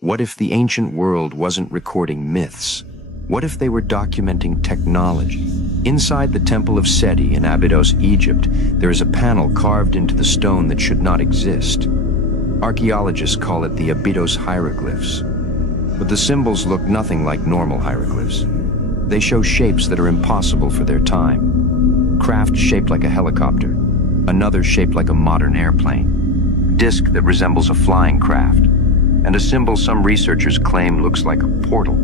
What if the ancient world wasn't recording myths? What if they were documenting technology? Inside the Temple of Seti in Abydos, Egypt, there is a panel carved into the stone that should not exist. Archaeologists call it the Abydos hieroglyphs. But the symbols look nothing like normal hieroglyphs. They show shapes that are impossible for their time. Craft shaped like a helicopter, another shaped like a modern airplane, disc that resembles a flying craft, and a symbol some researchers claim looks like a portal.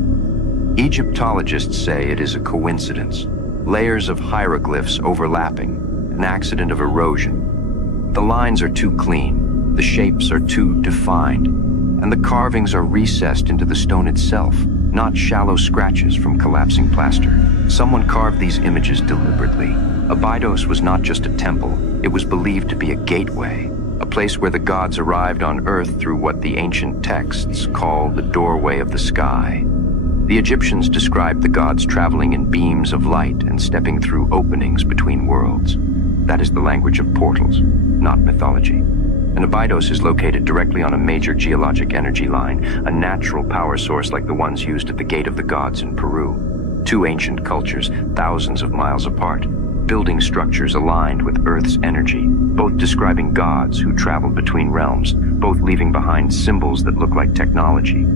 Egyptologists say it is a coincidence, layers of hieroglyphs overlapping, an accident of erosion. The lines are too clean, the shapes are too defined, and the carvings are recessed into the stone itself, not shallow scratches from collapsing plaster. Someone carved these images deliberately. Abydos was not just a temple, it was believed to be a gateway, a place where the gods arrived on earth through what the ancient texts call the doorway of the sky. The Egyptians described the gods traveling in beams of light and stepping through openings between worlds. That is the language of portals, not mythology. And Abydos is located directly on a major geologic energy line, a natural power source like the ones used at the Gate of the Gods in Peru. Two ancient cultures, thousands of miles apart, building structures aligned with Earth's energy, both describing gods who traveled between realms, both leaving behind symbols that look like technology.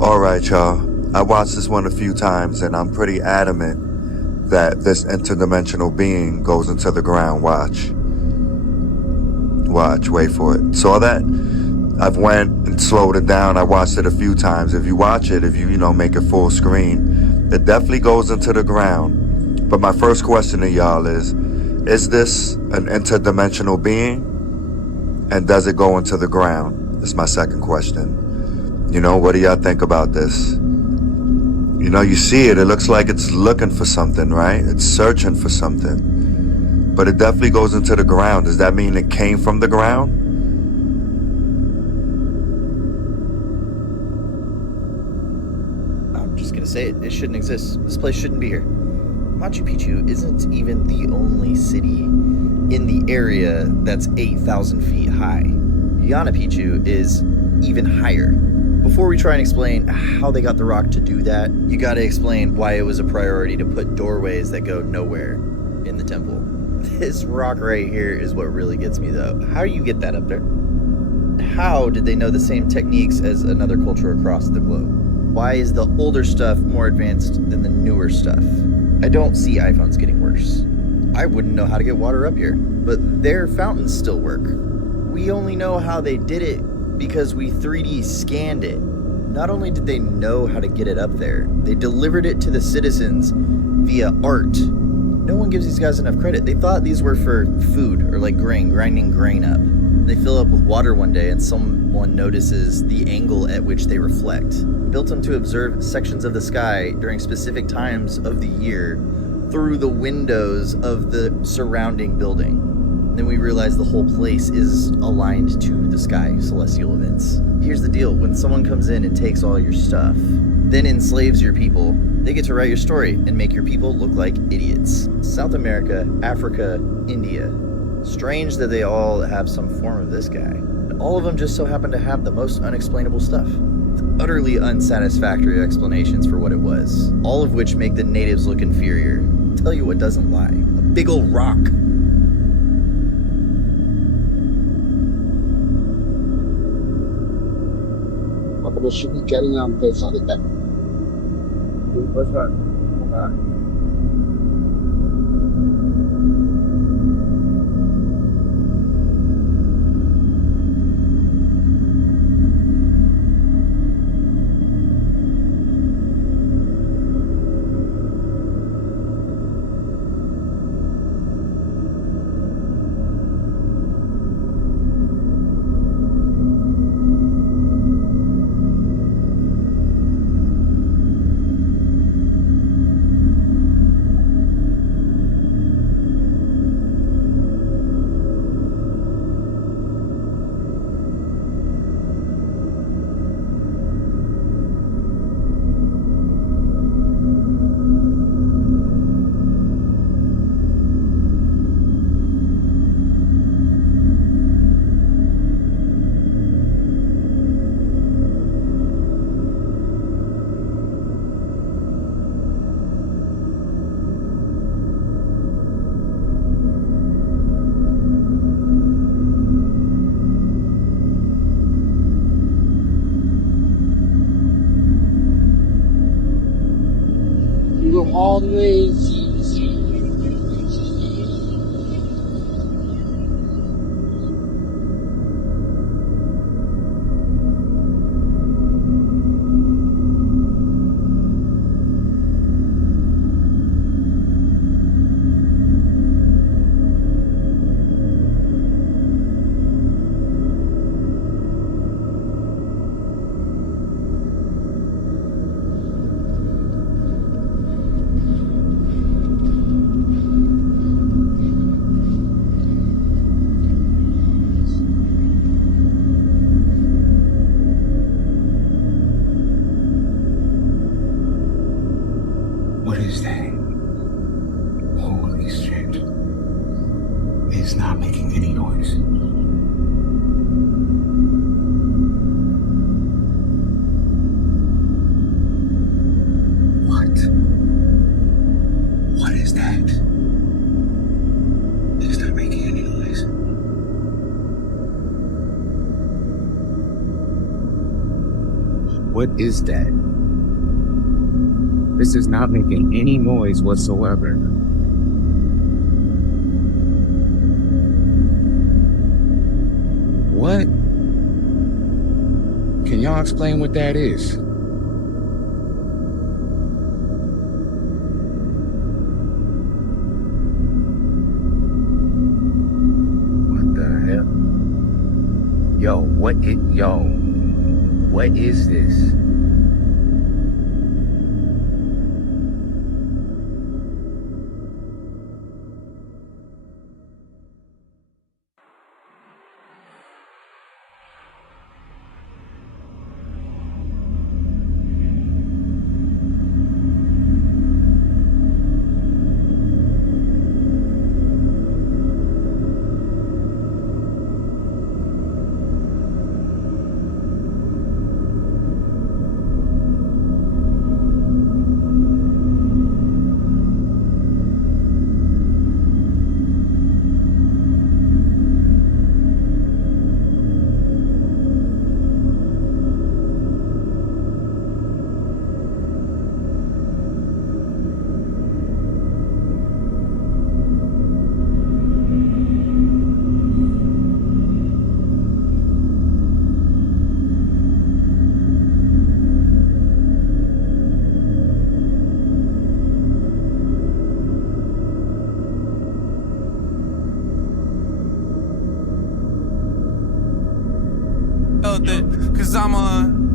Alright, y'all. I watched this one a few times and I'm pretty adamant that this interdimensional being goes into the ground. Watch, wait for it. Saw that? I've went and slowed it down. I watched it a few times. If you watch it, if you make it full screen, it definitely goes into the ground. But my first question to y'all is this an interdimensional being? And does it go into the ground? That's my second question. What do y'all think about this? You see it looks like it's looking for something, right? It's searching for something. but it definitely goes into the ground. Does that mean it came from the ground? I'm just gonna say it. It shouldn't exist. This place shouldn't be here. Machu Picchu isn't even the only city in the area that's 8,000 feet high. Yana Picchu is even higher. Before we try and explain how they got the rock to do that, you gotta explain why it was a priority to put doorways that go nowhere in the temple. This rock right here is what really gets me though. How do you get that up there? How did they know the same techniques as another culture across the globe? Why is the older stuff more advanced than the newer stuff? I don't see iPhones getting worse. I wouldn't know how to get water up here, but their fountains still work. We only know how they did it because we 3D scanned it. Not only did they know how to get it up there, they delivered it to the citizens via art. No one gives these guys enough credit. They thought these were for food or like grain, grinding grain up. They fill up with water one day and someone notices the angle at which they reflect. Built them to observe sections of the sky during specific times of the year through the windows of the surrounding building. Then we realize the whole place is aligned to the sky, celestial events. Here's the deal, when someone comes in and takes all your stuff, then enslaves your people, they get to write your story and make your people look like idiots. South America, Africa, India. Strange that they all have some form of this guy. And all of them just so happen to have the most unexplainable stuff. Utterly unsatisfactory explanations for what it was. All of which make the natives look inferior. Tell you what doesn't lie. A big old rock. They should be getting on this on it. What's that? Always What is that? Holy shit. It's not making any noise. What? What is that? It's not making any noise. What is that? This is not making any noise whatsoever. What? Can y'all explain what that is? What the hell? What is this?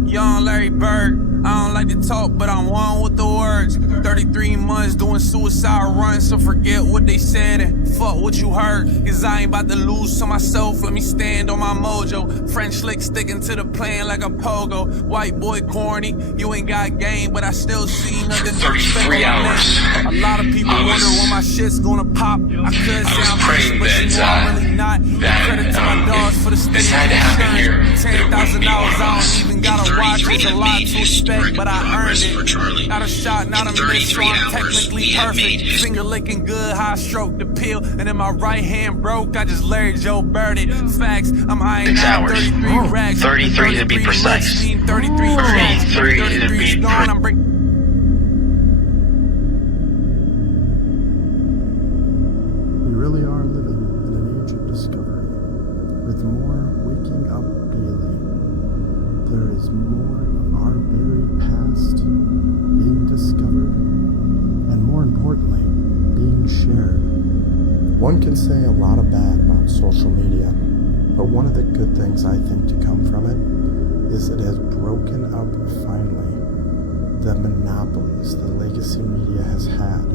Young Larry Bird. I don't like to talk, but I'm one with the words. 33 months doing suicide runs, so forget what they said and fuck what you heard. Cause I ain't about to lose to myself, let me stand on my mojo. French slick sticking to the plan like a pogo. White boy corny, you ain't got game, but I still see nothing. 33 hours. A lot of people wonder when my shit's gonna pop. I could sound praying but you know I'm really not. Credit to my dogs for the steady this had to happen here. $10,000 I don't even gotta watch. It's a lot to expect, but I earned it. Not a shot, not a miss, so I'm technically perfect. Finger licking good, how I stroke the peel, and then my right hand broke. I just Larry Joe Bird it. Facts, I'm eyeing 6 out hours. 33 racks. 33 to be precise. 33 33 to be gone. I'm bringing. We really are living in an age of discovery, with more waking up daily. There is more of our buried past being discovered, and more importantly, being shared. One can say a lot of bad about social media, but one of the good things I think to come from it is it has broken up, finally, the monopolies the legacy media has had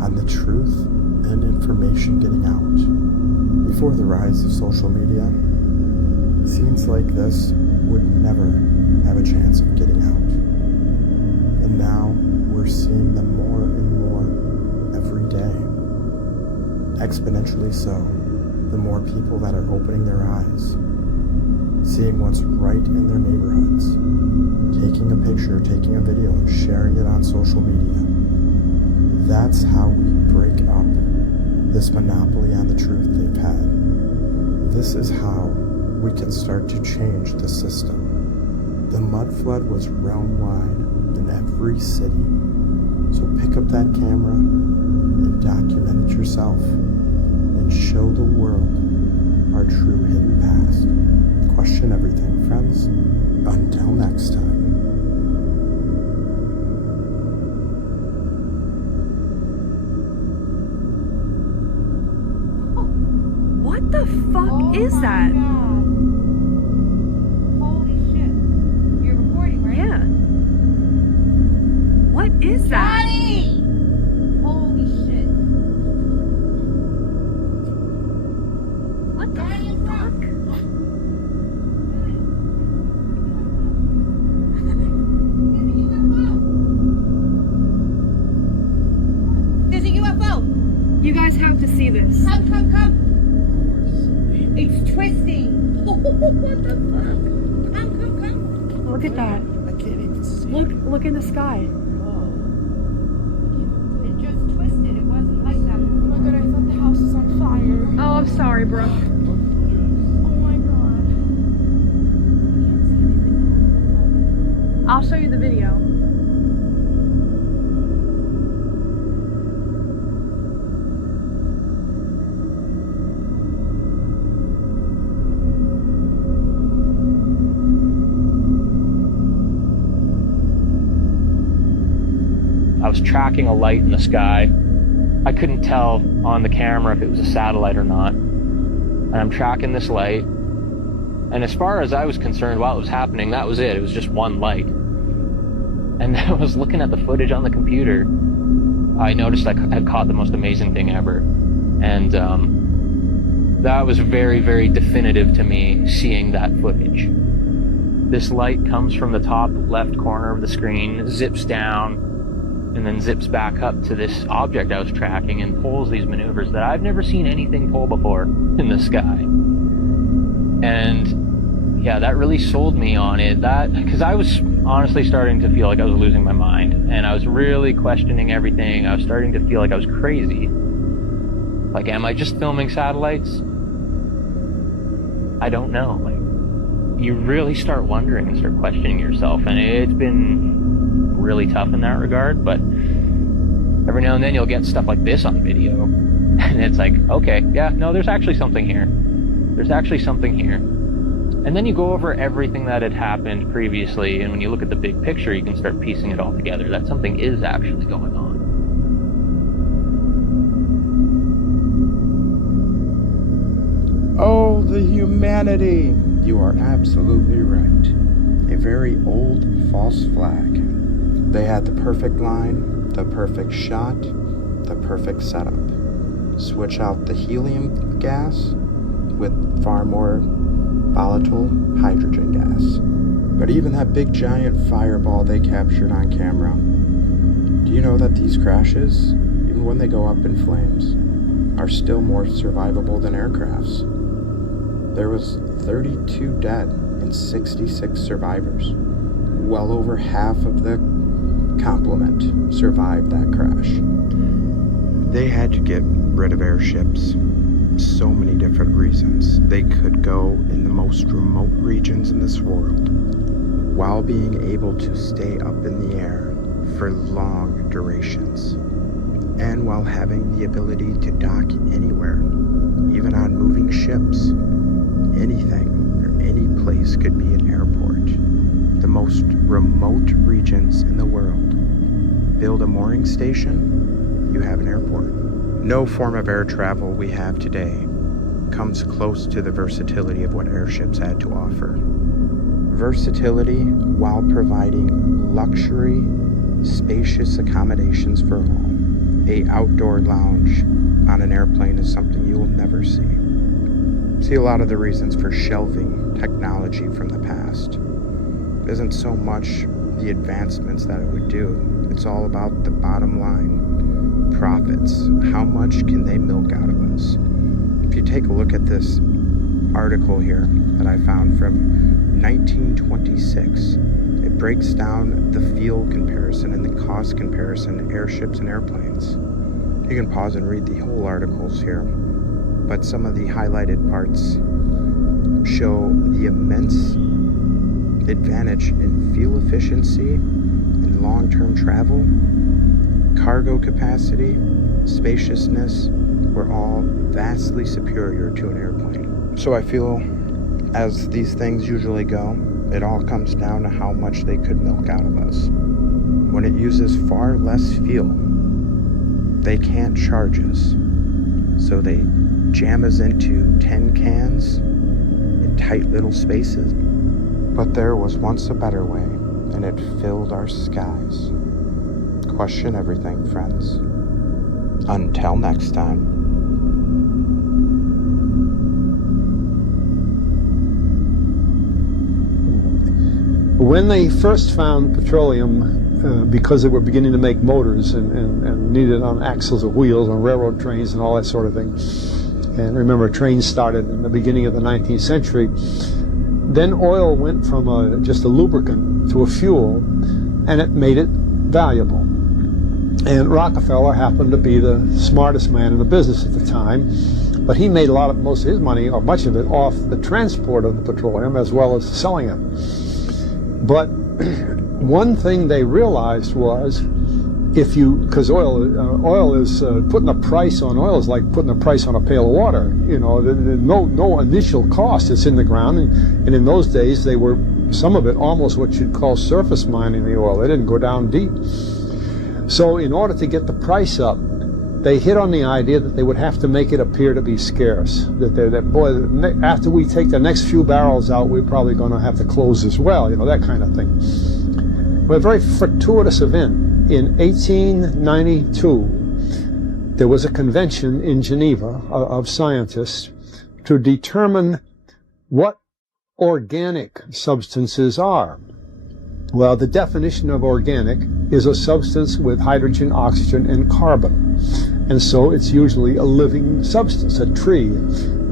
on the truth and information getting out. Before the rise of social media, scenes like this would never have a chance of getting out. And now we're seeing them more and more every day. Exponentially so, the more people that are opening their eyes, seeing what's right in their neighborhoods, taking a picture, taking a video, and sharing it on social media. That's how we break up this monopoly on the truth they've had. This is how we can start to change the system. The mud flood was realm-wide in every city. So pick up that camera and document it yourself and show the world our true hidden past. Question everything, friends. Until next time. What the fuck is that? Holy shit. You're recording, right? Yeah. What is that? Johnny! Holy shit. What the Johnny, fuck? There's a UFO. You guys have to see this. Come. It's twisting. What the fuck? Come. Look at that. I can't even see. Look in the sky. It just twisted. It wasn't like that. Oh my god, I thought the house was on fire. Oh, I'm sorry, Brooke. Oh my god. I'll show you the video. I was tracking a light in the sky. I couldn't tell on the camera if it was a satellite or not. And I'm tracking this light. And as far as I was concerned while it was happening, that was it. It was just one light. And I was looking at the footage on the computer. I noticed I had caught the most amazing thing ever. And that was very, very definitive to me, seeing that footage. This light comes from the top left corner of the screen, zips down, and then zips back up to this object I was tracking and pulls these maneuvers that I've never seen anything pull before in the sky. And yeah, that really sold me on it. Because I was honestly starting to feel like I was losing my mind, and I was really questioning everything. I was starting to feel like I was crazy. Like, am I just filming satellites? I don't know. Like, you really start wondering and start questioning yourself, and it's been really tough in that regard. But every now and then you'll get stuff like this on video, and it's like, okay, yeah, no, there's actually something here. There's actually something here. And then you go over everything that had happened previously, and when you look at the big picture, you can start piecing it all together, that something is actually going on. Oh, the humanity. You are absolutely right. a very old false flag. They had the perfect line, the perfect shot, the perfect setup. Switch out the helium gas with far more volatile hydrogen gas. But even that big giant fireball they captured on camera, do you know that these crashes, even when they go up in flames, are still more survivable than aircrafts? There was 32 dead and 66 survivors. Well over half of the complement survived that crash. They had to get rid of airships. So many different reasons. They could go in the most remote regions in this world while being able to stay up in the air for long durations, and while having the ability to dock anywhere, even on moving ships. Anything or any place could be an airport. The most remote regions in the world. Build a mooring station, you have an airport. No form of air travel we have today comes close to the versatility of what airships had to offer. Versatility while providing luxury, spacious accommodations for all. A outdoor lounge on an airplane is something you will never see. See, a lot of the reasons for shelving technology from the past isn't so much the advancements that it would do. It's all about the bottom line. Profits. How much can they milk out of us? If you take a look at this article here that I found from 1926, it breaks down the fuel comparison and the cost comparison of airships and airplanes. You can pause and read the whole articles here, but some of the highlighted parts show the immense advantage in fuel efficiency and long-term travel, cargo capacity, spaciousness were all vastly superior to an airplane. So I feel, as these things usually go, it all comes down to how much they could milk out of us. When it uses far less fuel, they can't charge us. So they jam us into tin cans in tight little spaces. But there was once a better way, and it filled our skies. Question everything, friends. Until next time. When they first found petroleum, because they were beginning to make motors and needed on axles or wheels on railroad trains and all that sort of thing, and remember, trains started in the beginning of the 19th century, then oil went from just a lubricant to a fuel, and it made it valuable. And Rockefeller happened to be the smartest man in the business at the time, but he made most of his money, or much of it, off the transport of the petroleum as well as selling it. But one thing they realized was, because oil is putting a price on oil is like putting a price on a pail of water. You know, no initial cost. It's in the ground, and in those days they were, some of it almost what you'd call surface mining the oil. They didn't go down deep. So in order to get the price up, they hit on the idea that they would have to make it appear to be scarce. That after we take the next few barrels out, we're probably going to have to close this well, you know, that kind of thing. But a very fortuitous event. In 1892, there was a convention in Geneva of scientists to determine what organic substances are. Well, the definition of organic is a substance with hydrogen, oxygen, and carbon. And so it's usually a living substance, a tree.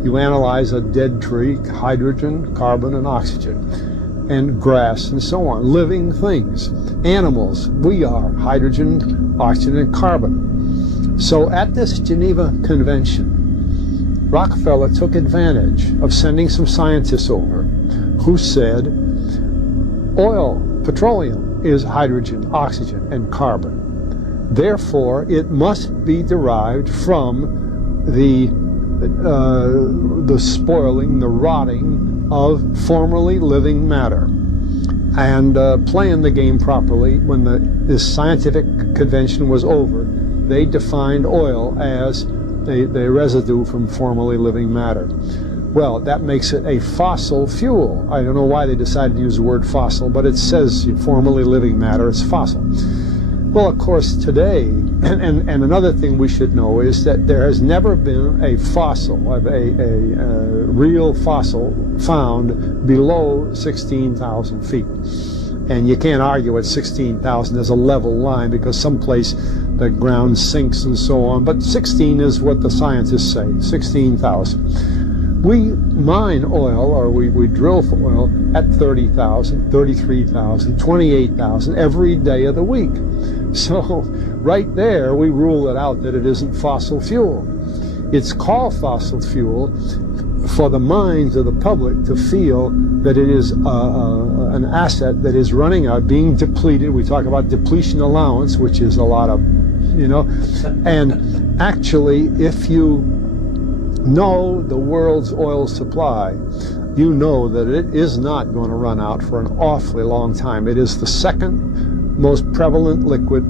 You analyze a dead tree, hydrogen, carbon, and oxygen, and grass, and so on, living things. Animals, we are hydrogen, oxygen, and carbon. So at this Geneva Convention, Rockefeller took advantage of sending some scientists over who said, oil, petroleum, is hydrogen, oxygen, and carbon. Therefore, it must be derived from the spoiling, the rotting of formerly living matter. And playing the game properly, when this scientific convention was over, they defined oil as the residue from formerly living matter. Well, that makes it a fossil fuel. I don't know why they decided to use the word fossil, but it says formerly living matter, it's fossil. Well, of course, today, and another thing we should know is that there has never been a fossil, a real fossil found below 16,000 feet. And you can't argue at 16,000 there's a level line, because someplace the ground sinks and so on. But 16 is what the scientists say, 16,000. We mine oil, or we drill for oil at 30,000, 33,000, 28,000 every day of the week. So right there, we rule it out that it isn't fossil fuel. It's called fossil fuel for the minds of the public to feel that it is an asset that is running out, being depleted. We talk about depletion allowance, which is a lot of, and actually, if you know the world's oil supply, you know that it is not going to run out for an awfully long time. It is the second most prevalent liquid